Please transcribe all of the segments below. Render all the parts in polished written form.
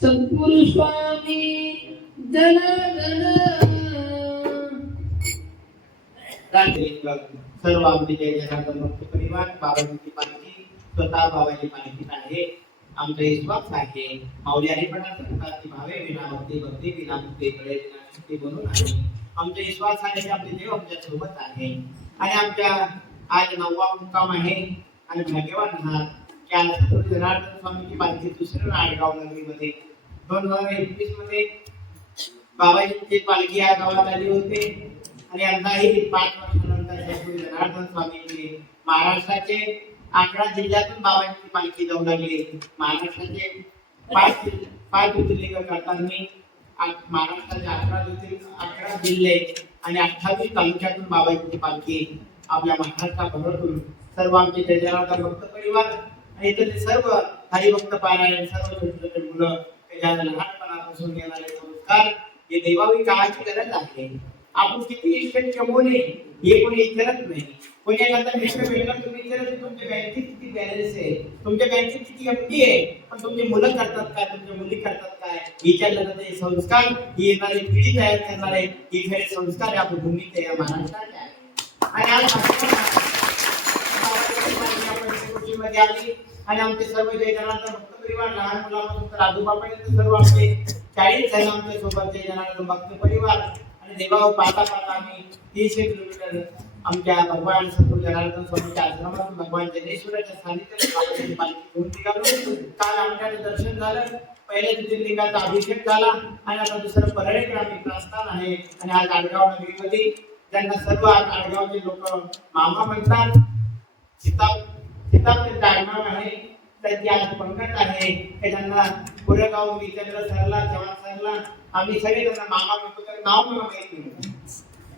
सद्गुरु स्वामी जन सर्व आमचे भक्त परिवार बाबांची पालखी स्वतः बाबांची पालखी आहे. आमचा विश्वास आहे माऊली आणि प्रकारची भावे विनामुक्ती भक्ती विनामुक्ती कळे विनाशक्ती बनून आहे. आमचा विश्वास आहे की आपले देव आमच्या सोबत आहे आणि आमच्या आज 9वा मुक्काम आहे आणि भाग्यवान आहात की आज सद्गुरु जनार्दन स्वामींची पालखी दुसऱ्या नाडगाव नगरीमध्ये 2021 मध्ये बाबाजींची पालखी या गावात आली होते आणि यंदाही 5 वर्षानंतर सद्गुरु जनार्दन स्वामींची महाराष्ट्राचे 11 जिल्ह्यातून बाबांची पालखी जाऊन आली. महाराष्ट्राचे 5 ज्योतिर्लिंग करताना महाराष्ट्राचे 11 जिल्हे आणि 28 तालुक्यातून बाबांची पालखी आपल्या महाराष्ट्राभरातून सर्व आमचे जयजनार्दन भक्त परिवार आणि इथले सर्व हरिभक्त पारायण सर्व छोटे मुलं त्याच्या लहानपणापासून येणारे संस्कार हे देवावी काळाची गरज आहे. आपण किती इष्ट कमवले हे कोणी विचारत नाही. कोणी एखादा मित्र भेटला तुम्ही विचारत तुमच्या बँकेत किती बॅलन्स आहे, तुमच्या बँकेत किती एफडी आहे, पण तुमची मुलं करतात काय, तुमच्या मुली करतात काय विचारलं जाते. संस्कार ही येणारी पिढी तयार करणारे हे खरे संस्कार या भूमीत या महाराष्ट्रात आहे. आणि आज आली आणि आमचे सर्व जयजनार्दन भक्त परिवार लहान मुलापासून तर आजोबापर्यंत सर्व आमचे 40 जण आमच्या सोबत जयजनार्दन भक्त परिवार आणि देवावर पाहता पाहता आम्ही 300 किलोमीटर आमच्या भगवान सद्गुरू जनार्दन स्वामीच्या आश्रमातून भगवान जनेश्वराच्या सानिध्यात बाबाजींची पालखी घेऊन निघालो. काल आमच्याकडे दर्शन झालं, पहिल्या ज्योतिर्लिंगाचा अभिषेक झाला आणि आता दुसरं परळीकडे आम्ही प्रस्थान आहे. आणि आज आडगाव नगरीमध्ये ज्यांना सर्व आडगावचे लोक मामा म्हणतात, सीतापती आडनाव आहे, त्यांची आज पंगत आहे. त्यांना पुरेगाव विचंद्र सरला, जवान सरला आम्ही सगळे त्यांना मामा म्हणतो. तर नाव मला माहिती नाही,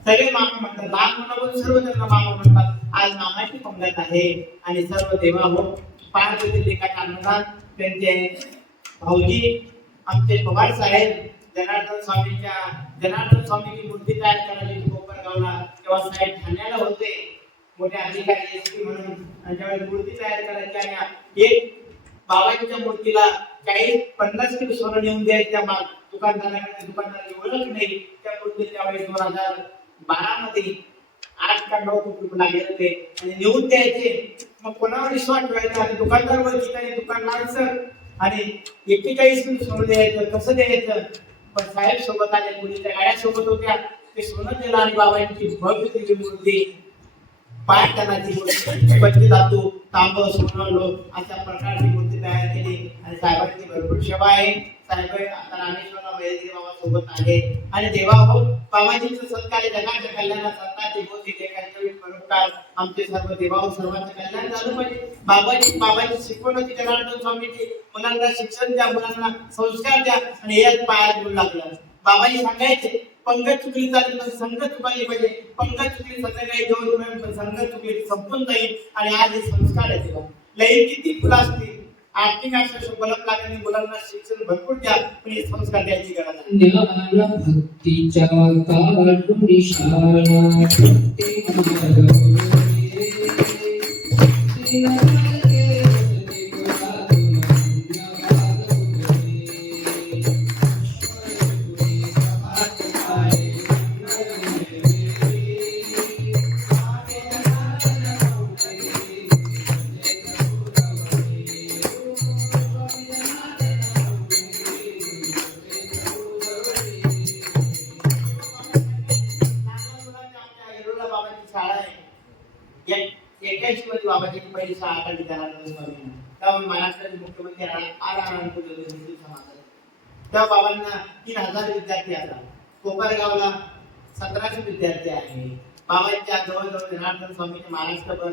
सगळे मामा म्हणतात, लहान मुलापासून सर्व त्यांना मामा म्हणतात. आज मामाची पंगत आहे आणि सर्व देवा हो 5 ज्योतिर्लिंगाच्या अनुदान त्यांचे भाऊजी आमचे पवार साहेब जनार्दन स्वामीची मूर्ती तयार करायची कोपरगावला, तेव्हा साहेब ठाण्याला होते मोठे अधिकारी एसपी म्हणून. आणि त्यावेळेस मूर्ती तयार करायची आणि एक बाबाजीच्या मूर्तीला 40-50 किलो सोनं नेऊन द्यायचं. त्या दुकानदाराची ओळख नाही. त्या मूर्ती त्यावेळेस 2012 मध्ये 8 का 9 कोटी रुपये लागले होते आणि नेऊन द्यायचे. मग कोणावर विश्वास ठेवायचा? आणि दुकानदार वरती दुकानदार सर आणि 41 किलो सोनं द्यायचं, कसं द्यायचं? पण साहेब सोबत आले, मुलीच्या गाड्या सोबत होत्या, ते सोनं दिलं आणि बाबांची भव्य दिली मूर्ती, 5 टनाची मूर्ती, पंचधातू, तांब, सोनं, लोह अशा प्रकारची मूर्ती तयार केली. आणि साहेबांची भरपूर सेवा आहे. साहेब आता रामेश्वरला वैद्य बाबा सोबत आहे. आणि देवा हो बाबाजींचं सत्कार्य जगाच्या कल्याणात संतांचे बोधी एकांतरिक परोपकार आमचे सर्व देवा सर्वांचं कल्याण झालं पाहिजे. बाबाची शिकवण होती जनार्दन स्वामीची, मुलांना शिक्षण द्या, मुलांना संस्कार द्या आणि हेच पाया घेऊन लागलं. बाबाजी सांगायचे पंगत चुकली चालेल पण संगत चुकायली पाहिजे. पंगत चुकली संध्याकाळी जेवण पण संगत चुकली संपून जाईल. आणि आज हे संस्कार आहे तेव्हा लई किती फुलं असतील, आर्थिक अशा बलम लागणे, मुलांना शिक्षण भरपूर द्या पण हे संस्कार द्यायची गरज आहे. ज्ञान भक्तीच्या काढून निशाणा बाबाची पहिली शाळा काढली जनार्दन स्वामी. त्यामुळे महाराष्ट्राचे मुख्यमंत्री त्या बाबांना 3000 विद्यार्थी असतात. कोपरगावला 1700 विद्यार्थी आहे. बाबांच्या जवळजवळ जनार्दन स्वामीचे महाराष्ट्रभर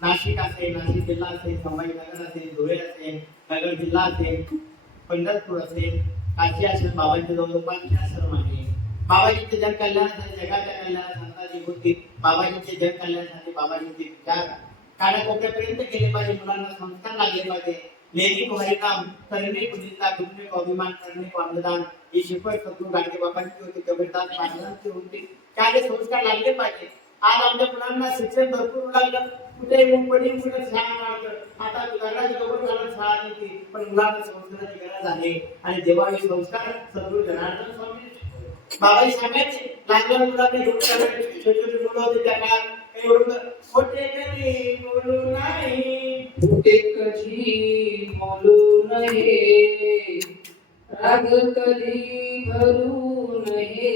नाशिक असेल, नाशिक जिल्हा असेल, संभाजीनगर असेल, धुळे असेल, नगर जिल्हा असेल, पंढरपूर असेल, काशी असेल, बाबांच्या जवळ 5 आश्रम आहे. बाबाजीचे जन कल्याणासाठी, जगाच्या कल्याणासाठी होती. बाबाजीचे जन कल्याणासाठी बाबाजीचे विचार कानाकोपऱ्यापर्यंत गेले पाहिजे. मुलांना संस्कार लागले पाहिजे. लेखिक हरिनाम करणे पुनिता, दुखणे अभिमान करणे अनुदान ही शिकवण सद्गुरू गाडगे बाबांची होती, कबीरदास महाराजांची होती. त्याने संस्कार लागले पाहिजे. आज आमच्या मुलांना शिक्षण भरपूर लागलं, कुठे मुंबई कुठे शाळा लागलं. आता घराची जवळ झालं शाळा नाही, पण मुलांना संस्काराची गरज आहे. आणि जेव्हा हे संस्कार सद्गुरू जनार्दन स्वामी बाबाजी सांगायचे, लहान मुलांना घेऊन छोटे छोटे मुलं होते त्या काळात, खोटे कधी बोलू नाही, खोटे कधी बोलू नये, राग कधी भरू नये,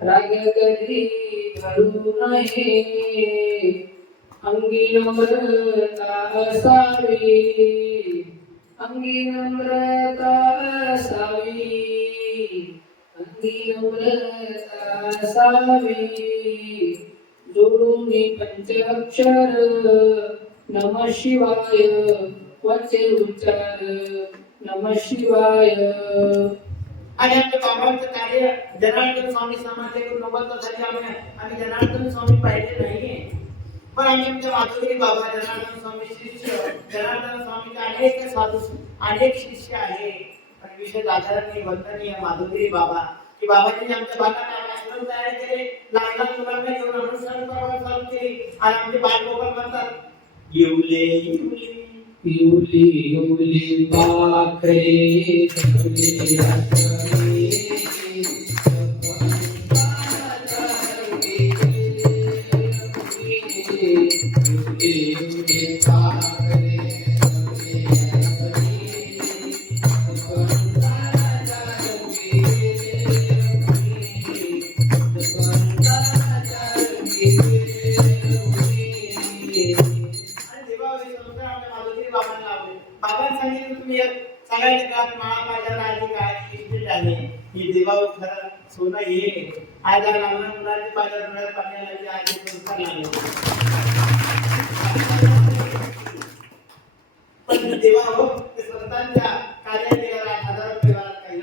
राग कधी भरू नये, अंगी नम्रता असावी, अंगी नम्रता असावी, अंगी नम्रता असावी, जोडून पंचाक्षर नमः शिवाय, वचे उच्चार नमः शिवाय. आणि आमच्या बाबांचं कार्य जनार्दन स्वामी समाजाकडून 90 वर्षांनी आम्ही जनार्दन स्वामी पाहिले नाहीये, पण आम्ही आमच्या माधुरी बाबा जनार्दन स्वामी शिष्य, जनार्दन स्वामीचे अनेक साधू अनेक शिष्य आहे. आणि विशेष आदरणीय वंदनीय माधुरी बाबा की बाबांनी आमच्या भागात आश्रम तयार केले, लहान लहान मुलांना घेऊन अनुसरण करायला चालू केली. आणि आमचे बालगोपाल म्हणतात येऊले येऊले येऊले येऊले पाखरे येऊले आश्रमे, माळा माझ्यावर आली काय इष्ट झाले ही देवावर खरं सोनं ये आज लहान मुलांचे माझ्या डोळ्यात पाणी आले आज संस्कार लागले पण देवा हो ते संतांच्या कार्यालयाला हजारो परिवारात काही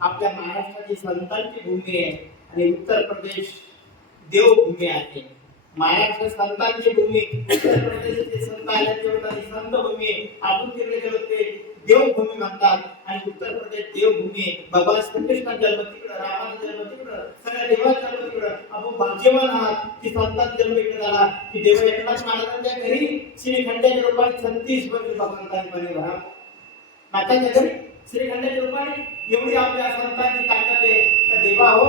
आपल्या महाराष्ट्राची संतांची भूमी आहे आणि उत्तर प्रदेश देवभूमी आहे महाराष्ट्र संतांची भूमी उत्तर प्रदेशचे संत आले तेवढी संत भूमी आहे आपण तिकडे गेलो ते देवभूमी म्हणतात आणि उत्तर प्रदेश देवभूमी आहे भगवान श्रीकृष्णाचा जन्म तिकडं रामाचा जन्म तिकडं सगळ्या देवाचा जन्म तिकडं आपण भाग्यवान आहात की संतांचा जन्म इकडे झाला की देव एकनाथ महाराजांच्या घरी श्रीखंडाच्या रूपाने 36 वर्ष भगवंतांनी बने भरा नाथांच्या घरी श्रीखंडाच्या रूपाने एवढी आपल्या संतांची ताकद आहे त्या देवा हो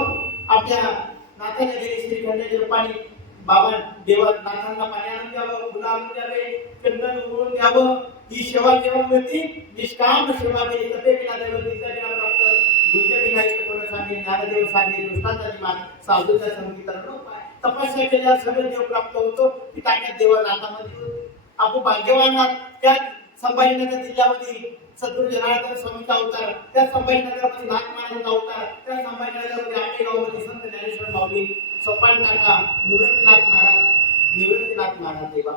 आपल्या नाथाच्या घरी श्रीखंडाच्या रूपाने बाबा देवा नाथांना पाणी आणून द्यावं फुलं आणून द्यावे चंदन उडवून द्यावं ही सेवा केव्हा मिळते निष्काम सेवा केली तसे बिना देव विद्या बिना प्राप्त बुद्ध बिना कोण सांगे ज्ञानदेव सांगे दृष्टांताची मान साधूच्या संगीतानं तपस्या केल्यावर सगळं देव प्राप्त होतो ती ताकद देवा नाथामध्ये होती आपण भाग्यवान आहात त्या संभाजीनगर जिल्ह्यामध्ये सद्गुरू जनार्दन स्वामीचा अवतार त्या संभाजीनगरमध्ये नाथ महाराजांचा अवतार त्या संभाजीनगरमध्ये आपल्या गावामध्ये संत ज्ञानेश्वर माऊली सोपान काका निवृत्तीनाथ महाराज देवा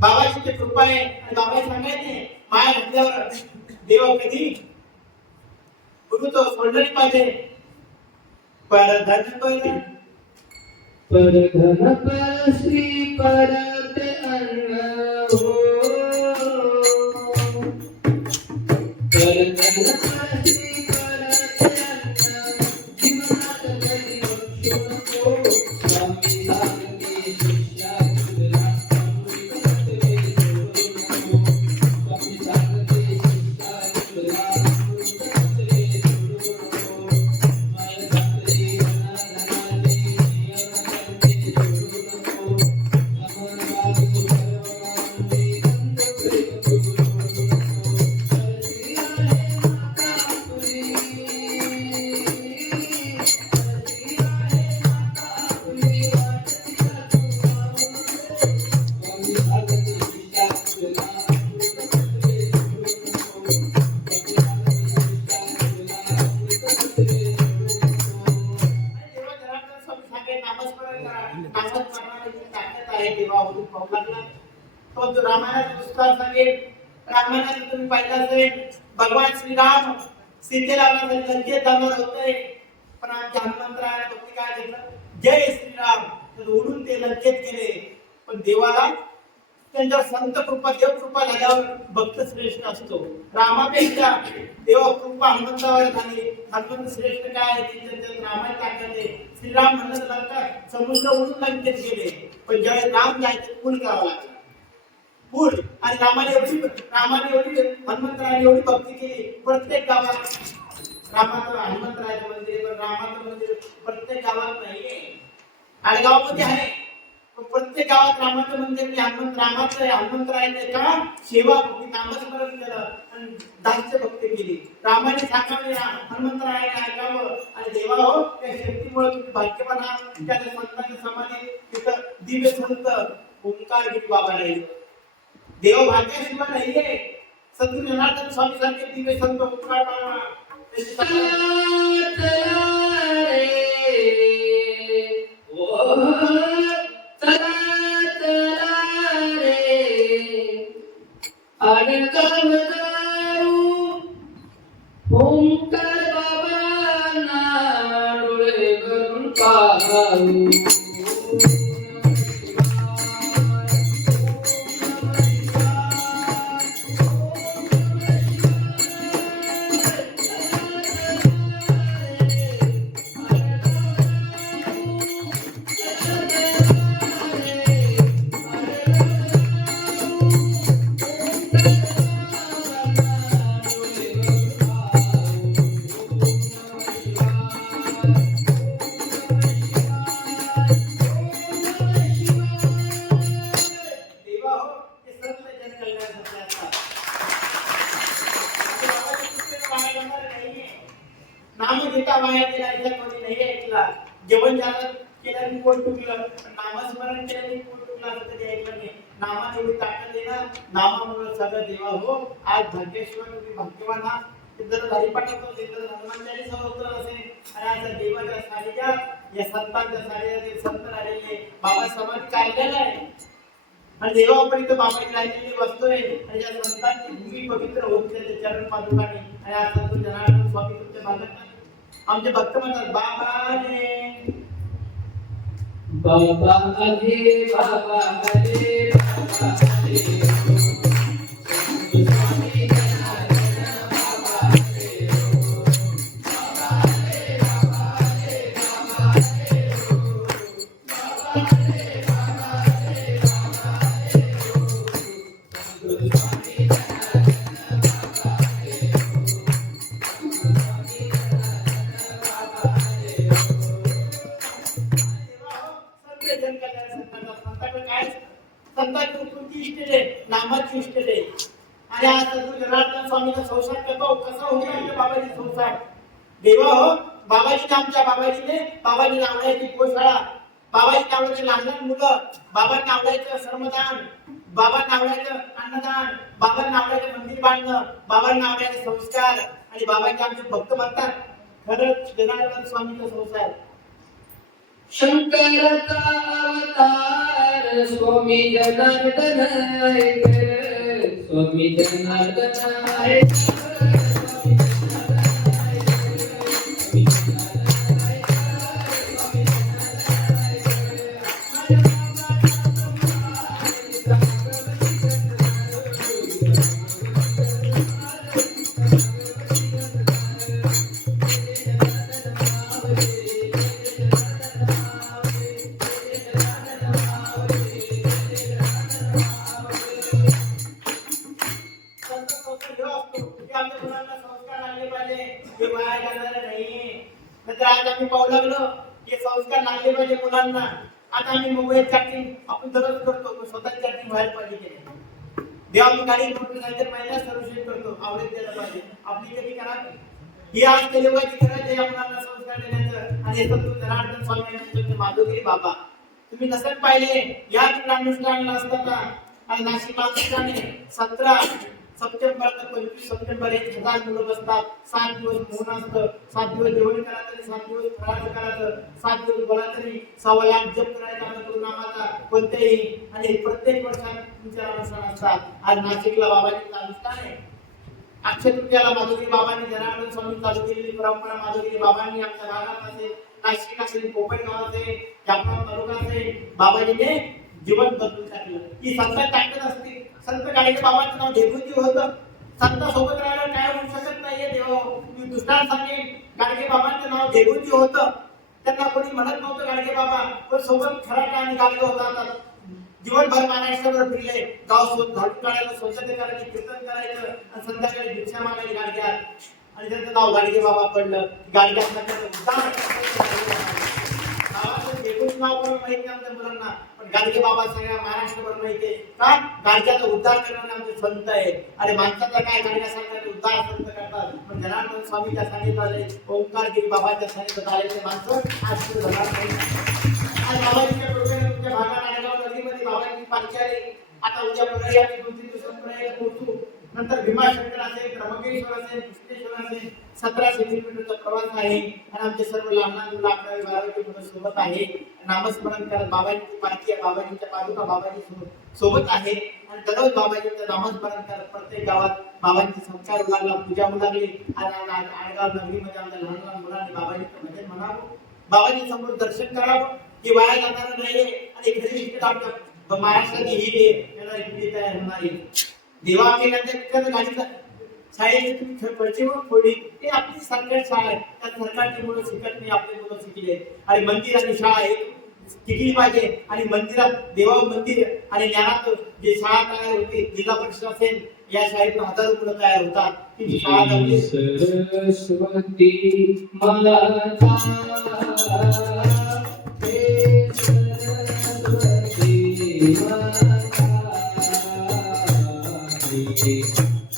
बाबाची कृपा आहे आणि बाबा सांगायचे माया घातल्यावर देव कधी गुरु तो सोडलं पाहिजे परधन पर श्री परत अन्न हो परधन पर श्री परत अन्न जीवनात कधी बक्षू नको स्वामी सांगते शिष्या तुला अमृत नको स्वामी सांगते शिष्या तुला अमृत नको माय घातले धनाधनाचे नियम करते नको अमर बाजू सर्वांनी बंद करू रामायणात तुम्ही पाहिलं असेल भगवान श्रीराम सीतेला लंकेत जाणार होते पण आमच्या हनुमंतरायाने भक्ती काय घेतलं जय श्रीराम तर उडून ते लंकेत गेले पण देवाला त्यांच्या संत कृपा देव कृपा झाल्यावर भक्त श्रेष्ठ असतो रामापेक्षा देव कृपा हनुमंतावर झाली हनुमंत श्रेष्ठ काय आहे त्यांच्यात रामायण ताकद आहे श्रीराम म्हणत लंका समुद्र उडून लंकेत गेले पण ज्यावेळेस राम जायचे पूल करावं लागलं पूल आणि रामाने एवढी हनुमंतरायाने एवढी भक्ती केली प्रत्येक गावात रामाचं हनुमंतरायाचं मंदिर पण रामाचं मंदिर प्रत्येक गावात नाहीये आणि गावामध्ये आहे पण प्रत्येक गावात रामाचं मंदिर रामाचं हनुमंतरायाने का सेवा भक्ती नामस्मरण केलं आणि दास्य भक्ती केली रामाने सांगावले हनुमंतरायाने ऐकावं आणि देवा हो त्या शक्तीमुळे तुम्ही भाग्यवान आहात त्या संतांच्या समाने तिथं दिव्य संत ओंकार गिरी बाबा नाही देव भाग्याशिवाय नाहीये सद्गुरू जनार्दन स्वामी सारखे दिव्य संत ओंकार बाबा ओंकार बाबांना डोळे भरून पाहू नाम घेता वाया गेला इथं कोणी नाही ऐकला जेवण झालं केल्याने पोट टुकलं नामस्मरण केल्याने पोट टुकलं असं कधी ऐकलं नाही नामात एवढी ताकद आहे ना नामामुळे सगळं देवा हो आज भाग्यशिवाय तुम्ही भाग्यवान आहात ते जर हरिपाठाचं असेल तर हनुमान चालीसा होतं असेल आणि आता देवाच्या सानिध्यात या संतांच्या सानिध्यात संत राहिलेले बाबा समाधी काढलेला आहे आणि देवा आपण इथं बाबाची राहिलेली वस्तू आहे आणि या संतांची भूमी पवित्र होऊन त्याचे चरण पादुकाने आणि आज संत जनार्दन स्वामी तुमच्या भागात आमचे भक्त म्हणतात बाबा रे बाबा आले बाबा आले बाबा आले स्वामी जनार्दन बाबा आले बाबा आले बाबा आले बाबा आले बाबा आले बाबा आले बाबा आले स्वामी जनार्दन बाबा आले स्वामी जनार्दन बाबा आले जन कल्याण संतांकडे काय संतांची उत्पत्ती इष्टले नामाची इष्टले आणि आज सद्गुरू जनार्दन स्वामीचा संसार करतो कसा होता आमच्या बाबाजी संसार देवा हो बाबाजीने आमच्या बाबाजी नावडायची गोशाळा बाबाजी नावडायचे लहान लहान मुलं बाबा नावडायचं श्रमदान बाबा नावडायचं अन्नदान बाबा नावडायचं मंदिर बांधणं बाबा नावडायचे संस्कार आणि बाबाजी आमचे भक्त म्हणतात खरंच जनार्दन स्वामीचा संसार शंकराचा अवतार स्वामी जनार्दन स्वामी जनार्दन संस्कार लागले पाहिजे मुलांना आता आम्ही मोबाईल चॅटिंग आपण दररोज करतो स्वतः चॅटिंग व्हायला पाहिजे देवा मी गाडी मोटर सायकल महिना सर्व्हिसिंग करतो आवडत द्यायला पाहिजे आपली कधी करा ही आज केली पाहिजे खरं जे मुलांना संस्कार देण्याचं आणि हे सद्गुरू जनार्दन स्वामी यांचे माधवगिरी बाबा तुम्ही नसेल पाहिले या अनुष्ठानाला असतात आणि नाशिक महाराष्ट्राने 17 सप्टेंबर ते 25 सप्टेंबर 1000 मुलं बसतात 7 दिवस मौन असतं 7 दिवस जेवण करायचं 7 दिवस फराळ करायचं 7 दिवस बोला तरी 6 लाख जप करायचा गुरुनामाचा कोणतेही आणि प्रत्येक वर्षात तुमच्या अनुष्ठान असतात आज नाशिकला बाबाजींचं अनुष्ठान आहे अक्षय तृतीयाला माधुगिरी बाबांनी जनार्दन स्वामी चालू केलेली परंपरा माधुगिरी बाबांनी आमच्या भागात असेल नाशिक असेल कोपरगाव असेल जाफराबाद तालुका असेल बाबाजीने जीवन बदलून टाकलं ही संत ताकद असते संत गाडगे बाबांचं नाव ढेकूजी होतं संत सोबत राहायला काय होऊ शकत नाहीये देव मी दुष्टान सांगेन गाडगे बाबांचं नाव ढेकूजी होतं त्यांना कोणी म्हणत नव्हतं गाडगे बाबा पण सोबत खराटा आणि गाडगे होता जीवनभर महाराष्ट्रावर फिरले गाव झाडून काढायचं स्वच्छता करायची कीर्तन करायचं आणि संध्याकाळी भिक्षा मागायची गाडग्यात आणि त्यांचं नाव गाडगे बाबा पडलं गाडग्यात गावाचं नाव पण माहिती आमच्या मुलांना पण गाडगे बाबा सगळ्या महाराष्ट्रभर माहिती आहे का गाडग्याचा उद्धार करणारे आमचे संत आहे आणि माणसाचा काय गाडग्यासारखा उद्धार संत करतात पण जनार्दन स्वामीच्या सानिध्यात आले ओंकारगिरी बाबाच्या सानिध्यात आलेले माणसं आज सुरू होणार नाही आज बाबाजीच्या कृपेने तुमच्या भागात आडगाव नदीमध्ये बाबाजी पालखी आली आता उद्या पुढे आम्ही 2-3 दिवसांपर्यंत पोहोचू नंतर भीमाशंकर असेल त्र्यंबकेश्वर असेल कृष्णेश्वर असेल 1700 किलोमीटरचा प्रवास आहे आणि आमचे सर्व लहान लहान मुलं 11वी-12वी मुलं सोबत आहे नामस्मरण करत बाबाजींची पालखी आहे बाबाजींच्या पादुका बाबाजी सोबत आहे आणि दररोज बाबाजींचं नामस्मरण करत प्रत्येक गावात बाबांचे संस्कार लागला पूजा होऊ लागली आणि आडगाव नगरीमध्ये आमच्या लहान लहान मुलांनी बाबाजींचं भजन म्हणावं बाबाजी समोर दर्शन करावं की वाया जाणार नाहीये आणि घरी आमच्या महाराष्ट्राची ही त्याला इकडे तयार होणार आहे देवा केल्यानंतर गाडीचा शाळेची तुम्ही परिचय फोडी हे आपली सरकारी शाळा आहे त्या सरकारची मुलं शिकत नाही आपले मुलं शिकले आणि मंदिर आणि शाळा एक टिकली पाहिजे आणि मंदिरात देवा मंदिर आणि ज्ञानात जे शाळा तयार होते जिल्हा परिषद असेल या शाळेतून हजारो मुलं तयार होतात ती शाळा सरस्वती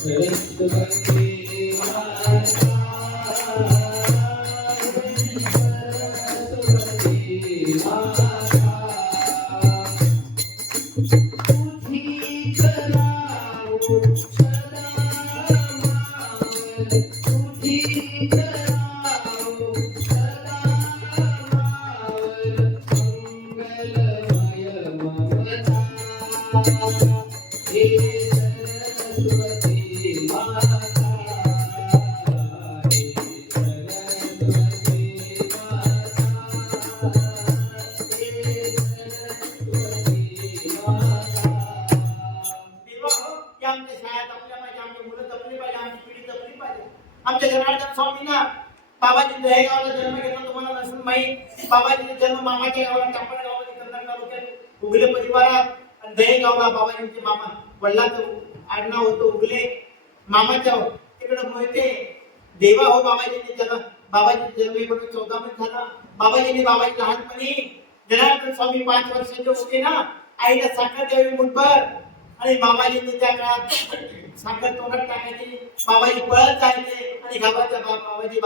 सरस्वती हीच नाव सदा मावळ मंगलमय ममता हे सरस्वती माता हे सरस्वती माता हे सरस्वती माता देवा हो, या आमच्या शाळेत आपल्या पाहिजे, आमची मुलं जपली पाहिजे, आमची पिढी जपली पाहिजे. आमच्या जनार्दन स्वामींना बाबाजी दहेगावला जन्म घेतला तुम्हाला नसून माहीत. बाबाजीचा जन्म मामाच्या गावाला टापड गावामध्ये कन्नड तालुक्यात उगले परिवारात आणि दहेगावला बाबाजींचे मामा वडिलांचं आडनाव होतं उगले, मामाच्या तिकडे मोहिते. देवा हो, बाबाजींनी जन्म 14 मध्ये झाला. बाबाजी लहानपणी जनार्दन स्वामी 5 वर्षाचे होते ना, आईला साखर द्यावी मुठभर आणि बाबाजींनी त्या काळात साखर तोंडात टाकायची. बाबाजी पळत जायचे आणि गावाच्या गावाच्या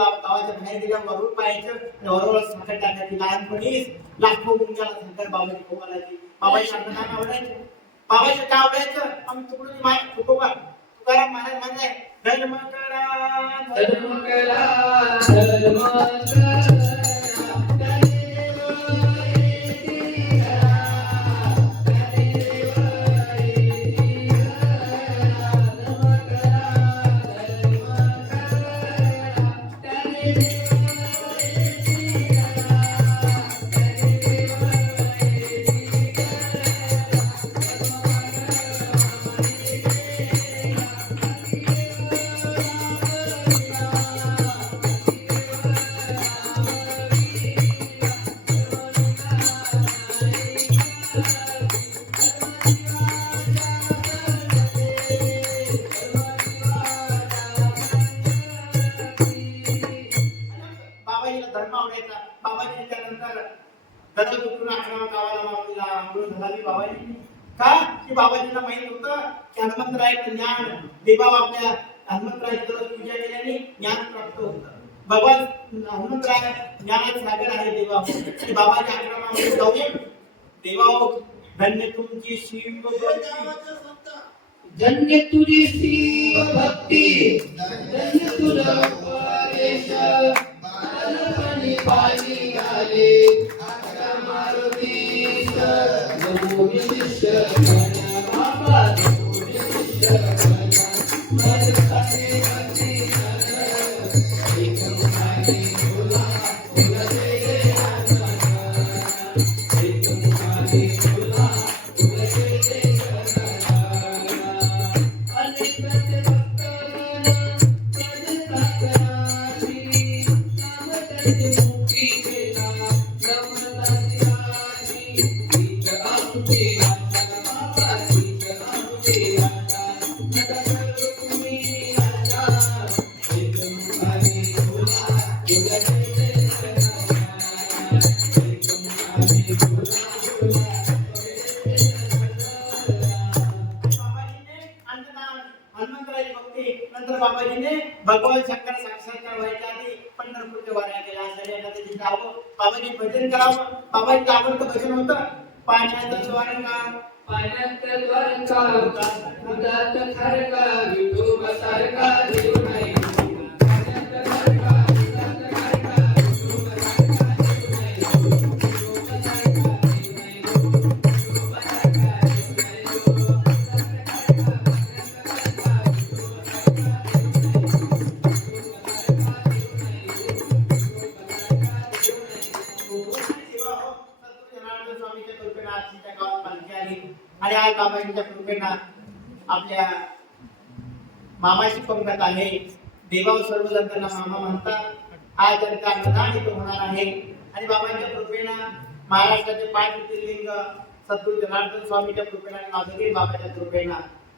बाहेर गेल्यावर वरून पाहायचं आणि वरून साखर टाकायची. लहानपणीच लाखो मुंग्याला साखर बाबाजी खाऊ घालायची. बाबाजी अन्नदान आवडायचं. बाबाजी काय आवडायचं? आम्ही तुकडोजी तुकोबा तुकाराम महाराज म्हणताय, धर्म करा धर्म करा धर्म करा बाबाजीला धर्म आवडायचा. बाबाजी त्यानंतर दत्तपुत्र आश्रमात गावाला मावळीला आंघोळ झाली बाबाजी. का की बाबाजींना माहित होतं की हनुमंतरायाचं ज्ञान देवा आपल्या हनुमंतरायाची जवळ पूजा केल्याने ज्ञान प्राप्त होतं. भगवान हनुमंतराय ज्ञानाचे सागर आहे देवा. आणि बाबाच्या आश्रमामध्ये जाऊन देवा हो, धन्य तुमची शिव धन्य तुझी शिव भक्ती धन्य तुझा उपदेश बालपणी पाणी आले आता मारुतीश नमो शिष्य मना बाबा नमो शिष्य मना मन खाते खाते एक मुखाने बोला बोला जय एक मुखाने बोला बोला जय हनुमंतरायाची भक्ती. नंतर बाबाजीने भगवान शंकर साक्षात्कार व्हायच्या आधी पंढरपूरच्या वाऱ्या केल्या. शरीराचे जावं बाबाजी भजन करावं. बाबाजीचं आवडतं भजन होतं पाण्याचं द्वारका पाण्यात द्वारका उदात खरका विठोबा सारखा देव नाही. पाण्यात द्वारका उदात खरका विठोबा सारखा देव नाही. विठोबा सारखा देव नाही. विठोबा सारखा देव नाही. उदात खरका स्वामीच्या कृपेने आज तुमच्या गावात पालखी आली आणि आज बाबाजींच्या कृपेने आपल्या मामाची पंगत आहे. देवावर सर्वजण त्यांना मामा म्हणतात. आज त्यांचा अन्नदान इथं होणार आहे आणि बाबांच्या कृपेने महाराष्ट्राचे 5 ज्योतिर्लिंग सद्गुरू जनार्दन स्वामीच्या कृपेने आणि माधुरी बाबाच्या कृपेने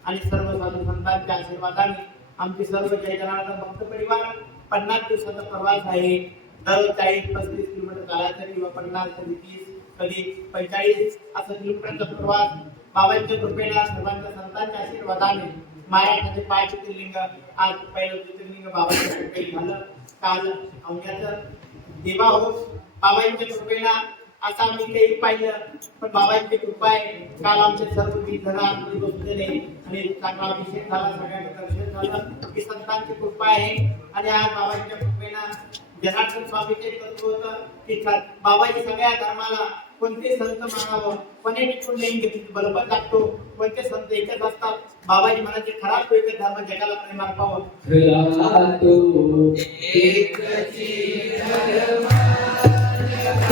आणि सर्व साधू संतांच्या आशीर्वादाने आमची सर्व जय जनार्दन भक्त परिवार 50 दिवसाचा प्रवास आहे. दर 40-35 किलोमीटर चालायचं किंवा 50 कधी 30 कधी 45 असं किलोमीटरचा प्रवास बाबांच्या कृपेने सर्वांच्या संतांच्या आशीर्वादाने महाराष्ट्राचे 5 ज्योतिर्लिंग आज पहिलं ज्योतिर्लिंग बाबांच्या कृपेने झालं. काल अवघ्याचं देवा हो बाबांच्या कृपेने असं आम्ही काही पाहिलं पण बाबांची कृपा आहे. काल आमचे सर्व बसलेले आणि चांगला अभिषेक झाला. सगळ्यांचं दर्शन झालं. ही संतांची कृपा आहे. आणि आज बाबाजीच्या कृपेनं जनार्दन स्वामीचे तत्व होतं की बाबाजी सगळ्या धर्माला कोणते संत मानावं, कोणी टिकून नाही बरोबर लागतो, कोणते संत एकच असतात. बाबाजी म्हणायचे खराब तो एकच धर्म जगाला प्रेमात पाहावं. खरा तो एकची धर्म जगाला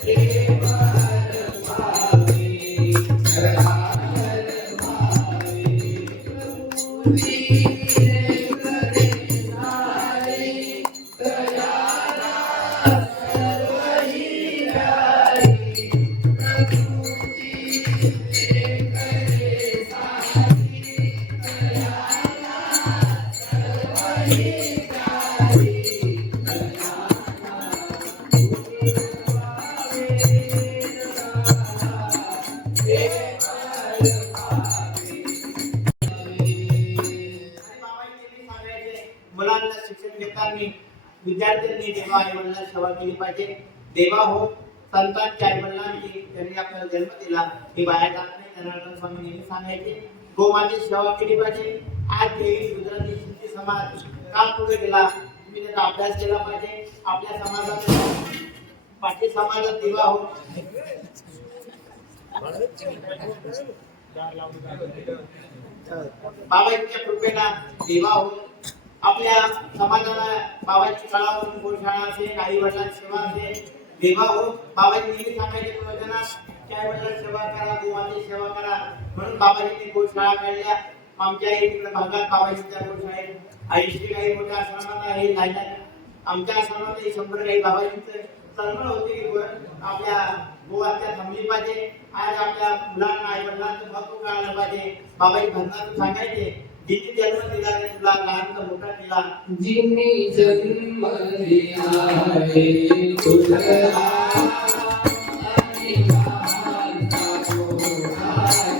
प्रेमात पाहावे. खरा मुलांना शिक्षण घेताना विद्यार्थ्यांनी देवा आई वडिलांना सेवा केली पाहिजे. देवा हो संतांच्या आई वडिलांनी त्यांनी आपल्याला जन्म दिला हे बाहेर जात नाही. जनार्दन स्वामी नेहमी सांगायचे गोमातेची सेवा केली पाहिजे. आज देवी गुजराती शिंदे समाज का पुढे गेला, तुम्ही त्याचा अभ्यास केला पाहिजे. आपल्या समाजात पाठी समाजात देवा हो बाबाजीच्या कृपेला देवा हो आपल्या समाजाला बाबाची शाळावरून गोशाळा असेल, आई वडिलांची सेवा असेल. देवा हो बाबाजी नेहमी सांगायचे प्रवचनात आई वडिलांची सेवा करा, गोमातेची सेवा करा. म्हणून बाबाजीने गोशाळा काढल्या. आमच्या तिकडे भागात बाबाजीच्या गोशाळेत 80 गाई मोठ्या आश्रमात आहे. आमच्या आश्रमात 100 गाई बाबाजींचं तळमळ होते की आपल्या गोवाच्या थांबली पाहिजे. आज आपल्या मुलांना आई वडिलांचं महत्व कळालं पाहिजे. बाबाजी भन्नातून सांगायचे जिने जन्म दिला रे तुला लहानचा मोठा केला. जिने जन्म दिला रे तुला आणि लहानचा मोठा केला. जिने जन्म दिला रे तुला आणि लहानचा मोठा केला.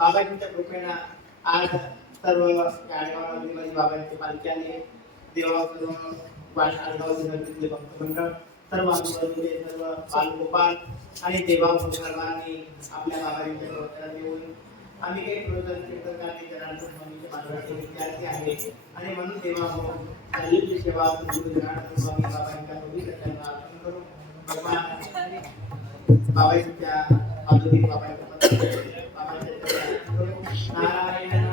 बाबाजींच्या कृपेनं आज सर्व गाडगावामध्ये बाबांच्या पालख्याने देवाकडून आडगाव जिल्ह्यातले भक्तमंडळ सर्व आजूबाजूचे सर्व बालगोपाल आणि देवा सर्वांनी आपल्या बाबाजींच्या प्रवचनात येऊन आम्ही काही प्रवचन कीर्तनकारी जनार्दन स्वामीच्या पाठवाचे विद्यार्थी आहे आणि म्हणून देवा चाललेली सेवा गुरु जनार्दन स्वामी बाबांच्या पवित्र चरणात अर्पण करून बाबाच्या औद्योगिक बाबाच्या नारायण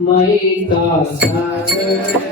मैता सागर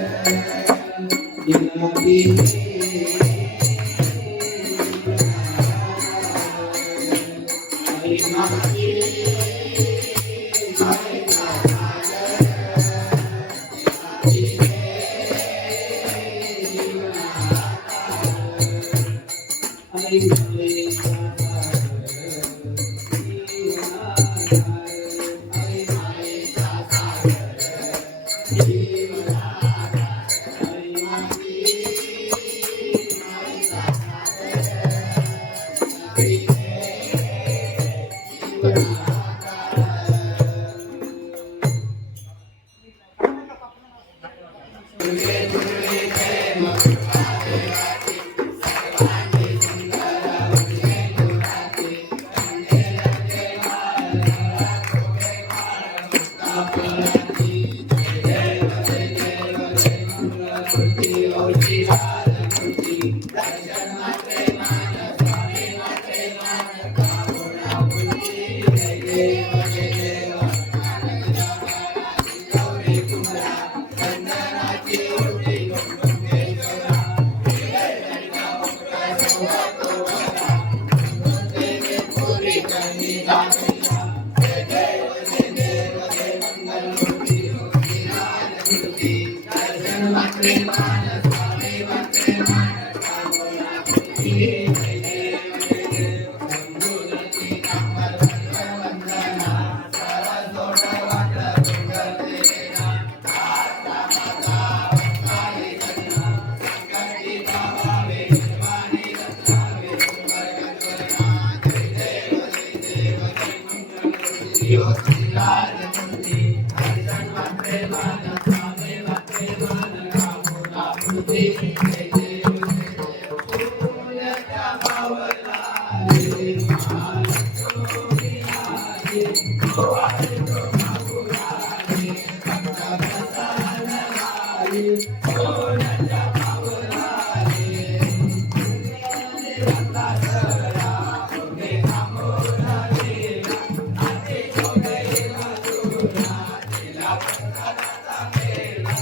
दिलाती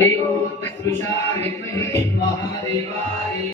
हरि ओम तत्पुरुषाय विद्महे महादेवाय